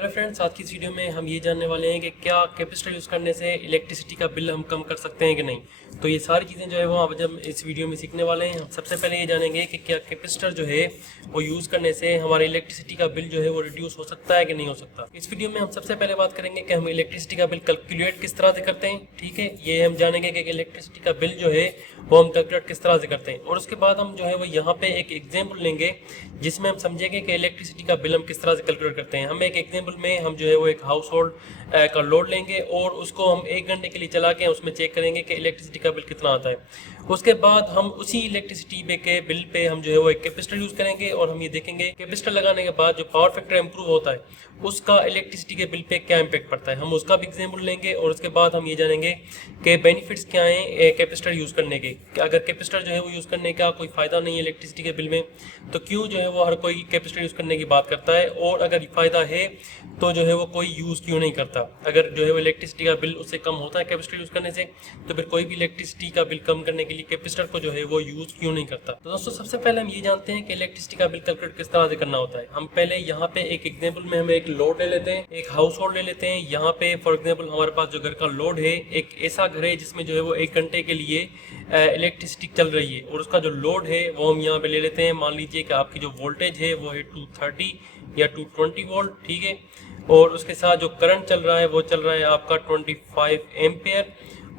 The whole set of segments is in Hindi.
हेलो फ्रेंड्स, आज की इस वीडियो में हम ये जानने वाले हैं कि क्या कैपेसिटर यूज़ करने से इलेक्ट्रिसिटी का बिल हम कम कर सकते हैं कि नहीं। तो ये सारी चीज़ें जो है वो अब जब इस वीडियो में सीखने वाले हैं। हम सबसे पहले ये जानेंगे कि क्या कैपेसिटर जो है वो यूज़ करने से हमारे इलेक्ट्रिसिटी का बिल जो है वो रिड्यूस हो सकता है कि नहीं हो सकता। इस वीडियो में हम सबसे पहले बात करेंगे कि हम इलेक्ट्रिसिटी का बिल कैलकुलेट किस तरह से करते हैं। ठीक है, ये हम जानेंगे कि इलेक्ट्रिसिटी का बिल जो है वो हम कैलकुलेट किस तरह से करते हैं, और उसके बाद हम जो है वो यहाँ पे एक एग्जाम्पल लेंगे जिसमें हम समझेंगे कि इलेक्ट्रिसिटी का बिल हम किस तरह से कैलकुलेट करते हैं। हम एक एग्जाम्पल में हम जो है वो एक हाउस होल्ड का लोड लेंगे और उसको हम 1 घंटे के लिए चला के उसमें चेक करेंगे कि इलेक्ट्रिसिटी का बिल कितना आता है। उसके बाद हम उसी इलेक्ट्रिसिटी के बिल पे हम जो है वो एक कैपेसिटर यूज़ करेंगे और हम ये देखेंगे कैपेसिटर लगाने के बाद जो पावर फैक्टर इंप्रूव होता है उसका इलेक्ट्रिसिटी के बिल पे क्या इम्पैक्ट पड़ता है। हम उसका भी एग्जाम्पल लेंगे और उसके बाद हम ये जानेंगे कि बेनिफिट्स क्या हैं कैपेसिटर यूज़ करने के। अगर कैपेसिटर जो है वो यूज़ करने का कोई फ़ायदा नहीं है इलेक्ट्रिसिटी के बिल में, तो क्यों जो है वो हर कोई कैपेसिटर यूज़ करने की बात करता है, और अगर फ़ायदा है तो जो है वो कोई यूज़ क्यों नहीं करता। अगर जो है वो इलेक्ट्रिसिटी का बिल उससे कम होता है कैपेसिटर यूज़ करने से, तो फिर कोई भी इलेक्ट्रिसिटी का बिल कम करने के लिए कैपेसिटर को जो है वो यूज़ क्यों नहीं करता। तो दोस्तों, सबसे पहले हम ये जानते हैं कि इलेक्ट्रिसिटी का बिल कैलकुलेट किस तरह से करना होता है। हम पहले यहाँ पे एक एग्जाम्पल में हम एक लोड ले लेते हैं, एक हाउस होल्ड ले लेते हैं। यहाँ पे फॉर एग्जाम्पल हमारे पास जो घर का लोड है, एक ऐसा घर है जिसमें जो है वो 1 घंटे के लिए इलेक्ट्रिसिटी चल रही है, और उसका जो लोड है वो हम यहाँ पे ले लेते हैं। मान लीजिए कि आपकी जो वोल्टेज है वो है 230 या 220 वोल्ट। ठीक है, और उसके साथ जो करंट चल रहा है वो चल रहा है आपका 25 एम्पेयर,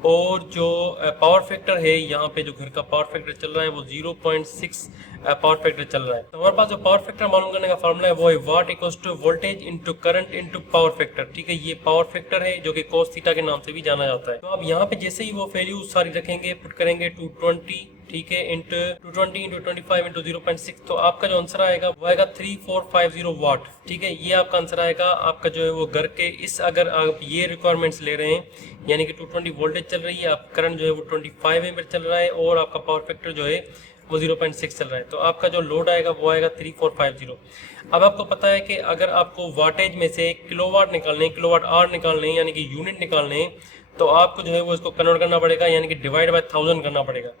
और जो पावर फैक्टर है यहाँ पे जो घर का पावर फैक्टर चल रहा है वो 0.6 पावर फैक्टर चल रहा है। तो हमारे पास जो पावर फैक्टर मालूम करने का फार्मूला है वो है watt equals to voltage into current into power factor. ठीक है, ये पावर फैक्टर है जो कि cos थीटा के नाम से भी जाना जाता है। तो अब यहाँ पे जैसे ही वो वैल्यू सारी रखेंगे, पुट करेंगे 220, ठीक है, इंटू 220 इंटू 25 इंटू 0.6, तो आपका जो आंसर आएगा वो आएगा 3450 वाट। ठीक है, ये आपका आंसर आएगा। आपका जो है वो घर के इस, अगर आप ये रिक्वायरमेंट्स ले रहे हैं यानी कि 220 वोल्टेज चल रही है, आप करंट जो है वो 25 एम्पीयर चल रहा है, और आपका पावर फैक्टर जो है वो 0.6 चल रहा है, तो आपका जो लोड आएगा वो आएगा 3450। अब आपको पता है कि अगर आपको वाटेज में से किलोवाट निकालने, किलोवाट आवर निकालने यानी कि यूनिट निकालने, तो आपको जो है वो इसको कन्वर्ट करना पड़ेगा, यानी कि डिवाइड बाय 1000 करना पड़ेगा।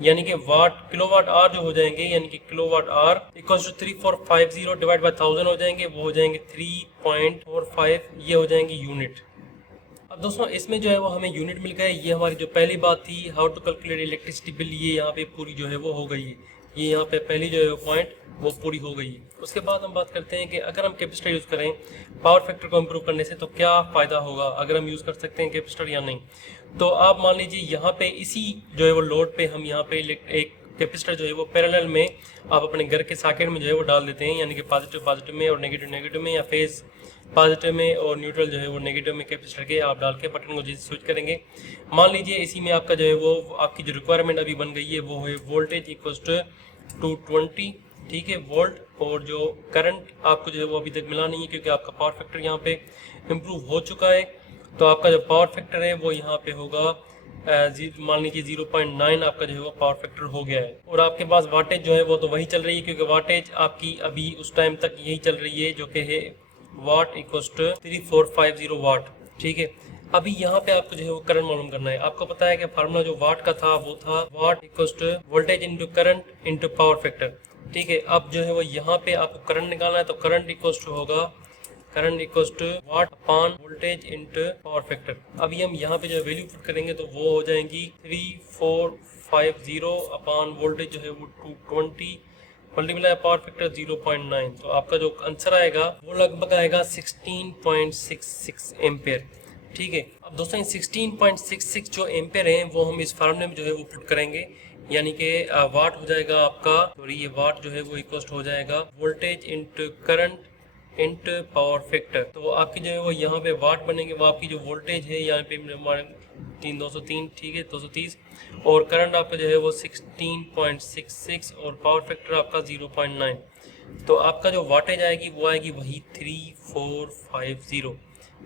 यानी कि वाट किलोवाट आवर जो हो जाएंगे, यानी कि kilowatt hour equal to 3450 divide by 1000 हो जाएंगे, वो हो जाएंगे 3.45, ये हो जाएंगे यूनिट। अब दोस्तों, इसमें जो है वो हमें यूनिट मिल गए। ये हमारी जो पहली बात थी how to calculate electricity bill, ये यहाँ पे पूरी जो है वो हो गई है। ये यहाँ पे पहली जो है पॉइंट वो पूरी हो गई है। उसके बाद हम बात करते हैं कि अगर हम कैपेसिटर यूज़ करें पावर फैक्टर को इम्प्रूव करने से तो क्या फ़ायदा होगा, अगर हम यूज़ कर सकते हैं कैपेसिटर या नहीं। तो आप मान लीजिए यहाँ पे इसी जो है वो लोड पे हम यहाँ पे एक कैपेसिटर जो है वो पैरेलल में आप अपने घर के सॉकेट में जो है वो डाल देते हैं, यानी कि पॉजिटिव पॉजिटिव में और नेगेटिव नेगेटिव में, या फेज पॉजिटिव में और न्यूट्रल जो है वो नेगेटिव में कैपेसिटर के आप डाल के बटन को जैसे स्विच करेंगे। मान लीजिए इसी में आपका जो है वो आपकी जो रिक्वायरमेंट अभी बन गई है वो है वोल्टेज इक्वल्स टू 220, ठीक है, वोल्ट, और जो करंट आपको जो है वो अभी तक मिला नहीं है क्योंकि आपका पावर फैक्टर यहाँ पे इम्प्रूव हो चुका है। तो आपका जो पावर फैक्टर है वो यहाँ पे होगा मान लीजिए 0.9 आपका जो है वो पावर फैक्टर हो गया है, और आपके पास वाटेज जो है वो तो वही चल रही है क्योंकि वाटेज आपकी अभी उस टाइम तक यही चल रही है जो कि है वाट इक्वल्स टू 3450 वाट। ठीक है, अभी यहाँ पे आपको जो है वो करंट मालूम करना है। आपको पता है कि फार्मूला जो वाट का था वो था watt equals to voltage into current into power factor. ठीक है, अब जो है वो यहाँ पे आपको करंट निकालना है, तो करंट इक्वल्स टू होगा current equals to watt upon voltage into power factor. अभी हम यहाँ पे जो वैल्यू पुट करेंगे तो वो हो जाएंगी 3450 अपॉन वोल्टेज जो है वो 220 मल्टीप्लाई पावर फैक्टर 0.9, तो आपका जो आंसर आएगा वो लगभग आएगा 16.66 एम्पेयर। ठीक है, अब दोस्तों 16.66 जो एम्पेयर हैं वो हम इस फार्मूले में जो है वो पुट करेंगे, यानी कि वाट हो जाएगा आपका, और ये वाट जो है वो इक्वल हो जाएगा voltage into current into power factor. तो आपकी जो है वो यहाँ पे वाट बनेंगे, वो आपकी जो वोल्टेज है यहाँ पे हमारे 203, ठीक है, 230, और करंट आपका जो है वो 16.66 और पावर फैक्टर आपका 0.9। तो आपका जो वाटेज आएगी वो आएगी वही 3450।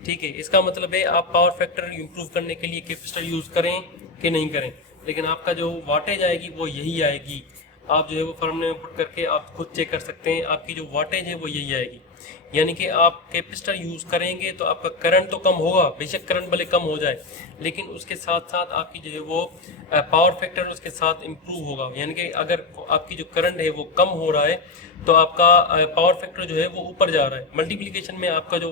ठीक है, इसका मतलब है आप पावर फैक्टर इम्प्रूव करने के लिए कैपेसिटर यूज़ करें कि नहीं करें, लेकिन आपका जो वाटेज आएगी वो यही आएगी। आप जो है वो फार्मूले में पुट करके आप खुद चेक कर सकते हैं, आपकी जो वाटेज है वो यही आएगी। यानी कि आप कैपेसिटर यूज़ करेंगे तो आपका करंट तो कम होगा, बेशक करंट भले कम हो जाए, लेकिन उसके साथ साथ आपकी जो है वो पावर फैक्टर उसके साथ इम्प्रूव होगा। यानी कि अगर आपकी जो करंट है वो कम हो रहा है तो आपका पावर फैक्टर जो है वो ऊपर जा रहा है। मल्टीप्लिकेशन में आपका जो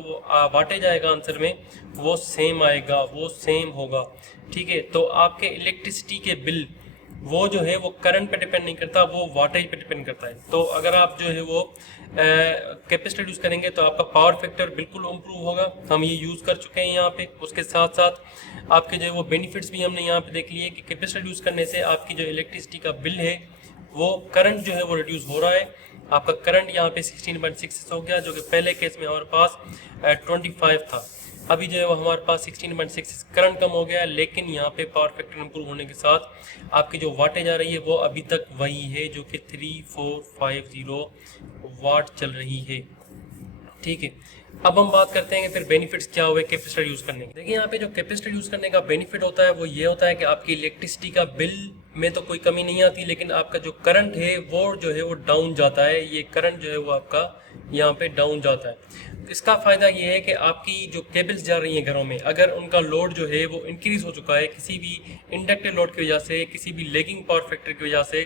वाटेज आएगा आंसर में वो सेम आएगा, वो सेम होगा। ठीक है, तो आपके इलेक्ट्रिसिटी के बिल वो जो है वो करंट पे डिपेंड नहीं करता, वो वाटेज पे डिपेंड करता है। तो अगर आप जो है वो कैपेसिटर यूज़ करेंगे तो आपका पावर फैक्टर बिल्कुल इम्प्रूव होगा। हम ये यूज़ कर चुके हैं यहाँ पे। उसके साथ साथ आपके जो है वो बेनिफिट्स भी हमने यहाँ पे देख लिए कि कैपेसिटर यूज़ करने से आपकी जो इलेक्ट्रिसिटी का बिल है वो करंट जो है वो रिड्यूस हो रहा है। आपका करंट यहाँ पे 16.66 हो गया, जो कि पहले केस में हमारे पास 25 था। अभी जो है वो हमारे पास 16.66 करंट कम हो गया है, लेकिन यहाँ पे पावर फैक्टर इंप्रूव होने के साथ आपकी जो वाटेज आ रही है वो अभी तक वही है, जो कि 3450 वाट चल रही है। ठीक है, अब हम बात करते हैं कि फिर बेनिफिट्स क्या हुए कैपेसिटर यूज़ करने के। देखिए यहाँ पे जो कैपेसिटर यूज़ करने का बेनिफिट होता है वो ये होता है कि आपकी इलेक्ट्रिसिटी का बिल में तो कोई कमी नहीं आती, लेकिन आपका जो करंट है वो जो है वो डाउन जाता है। ये करंट जो है वो आपका यहाँ पे डाउन जाता है। इसका फ़ायदा ये है कि आपकी जो केबल्स जा रही हैं घरों में, अगर उनका लोड जो है वो इंक्रीज़ हो चुका है किसी भी इंडक्टिव लोड की वजह से, किसी भी लेगिंग पावर फैक्टर की वजह से,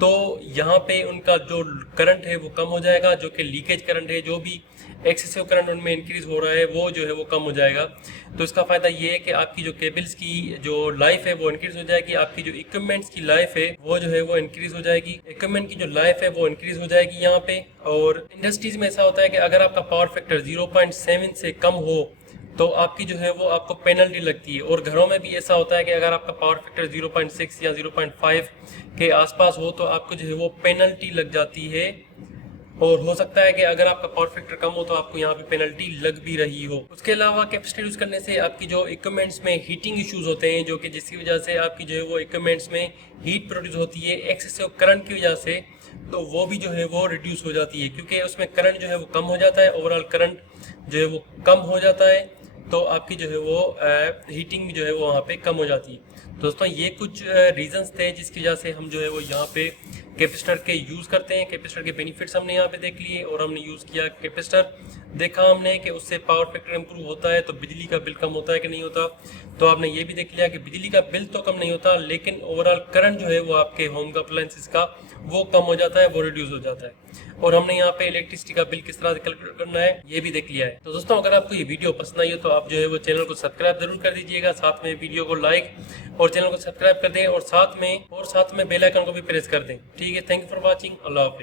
तो यहाँ पे उनका जो करंट है वो कम हो जाएगा। जो कि लीकेज करंट है, जो भी एक्सेसिव करंट उनमें इंक्रीज़ हो रहा है वो जो है वो कम हो जाएगा। तो इसका फ़ायदा ये है कि आपकी जो केबल्स की जो लाइफ है वो इंक्रीज़ हो जाएगी, आपकी जो इक्विपमेंट्स की लाइफ है वो जो है वो इंक्रीज़ हो जाएगी, इक्विपमेंट की जो लाइफ है वो इंक्रीज़ हो जाएगी यहाँ पे। और इंडस्ट्रीज़ में ऐसा होता है कि अगर आपका पावर फैक्टर 0.7 से कम हो तो आपकी जो है वो आपको पेनल्टी लगती है। और घरों में भी ऐसा होता है कि अगर आपका पावर फैक्टर 0.6 या 0.5 के आसपास हो तो आपको जो है वो पेनल्टी लग जाती है। और हो सकता है कि अगर आपका पावर फैक्टर कम हो तो आपको यहाँ पे पेनल्टी लग भी रही हो। उसके अलावा कैपेसिटर यूज़ करने से आपकी जो इक्विपमेंट्स में हीटिंग इश्यूज होते हैं, जो कि जिसकी वजह से आपकी जो है वो इक्विपमेंट्स में हीट प्रोड्यूस होती है एक्सेसिव करंट की वजह से, तो वो भी जो है वो रिड्यूस हो जाती है, क्योंकि उसमें करंट जो है वो कम हो जाता है। ओवरऑल करंट जो है वो कम हो जाता है, तो आपकी जो है वो हीटिंग भी जो है वो वहाँ पे कम हो जाती है। दोस्तों ये कुछ रीजंस थे जिसकी वजह से हम जो है वो यहाँ पे कैपेसिटर के यूज़ करते हैं। कैपेसिटर के बेनिफिट्स हमने यहाँ पे देख लिए और हमने यूज़ किया कैपेसिटर। देखा हमने कि उससे पावर फैक्टर इंप्रूव होता है तो बिजली का बिल कम होता है कि नहीं होता। तो आपने ये भी देख लिया कि बिजली का बिल तो कम नहीं होता, लेकिन ओवरऑल करंट जो है वो आपके होम का अप्लायंसेस का वो कम हो जाता है, वो रिड्यूस हो जाता है। और हमने यहाँ पे इलेक्ट्रिसिटी का बिल किस तरह से कैलकुलेट करना है ये भी देख लिया है। तो दोस्तों अगर आपको ये वीडियो पसंद आई हो तो आप जो है वो चैनल को सब्सक्राइब जरूर कर दीजिएगा, साथ में वीडियो को लाइक और चैनल को सब्सक्राइब कर दें और साथ में बेल आइकन को भी प्रेस कर दें। ठीक है, थैंक यू फॉर वॉचिंग। अल्लाह हाफिज़।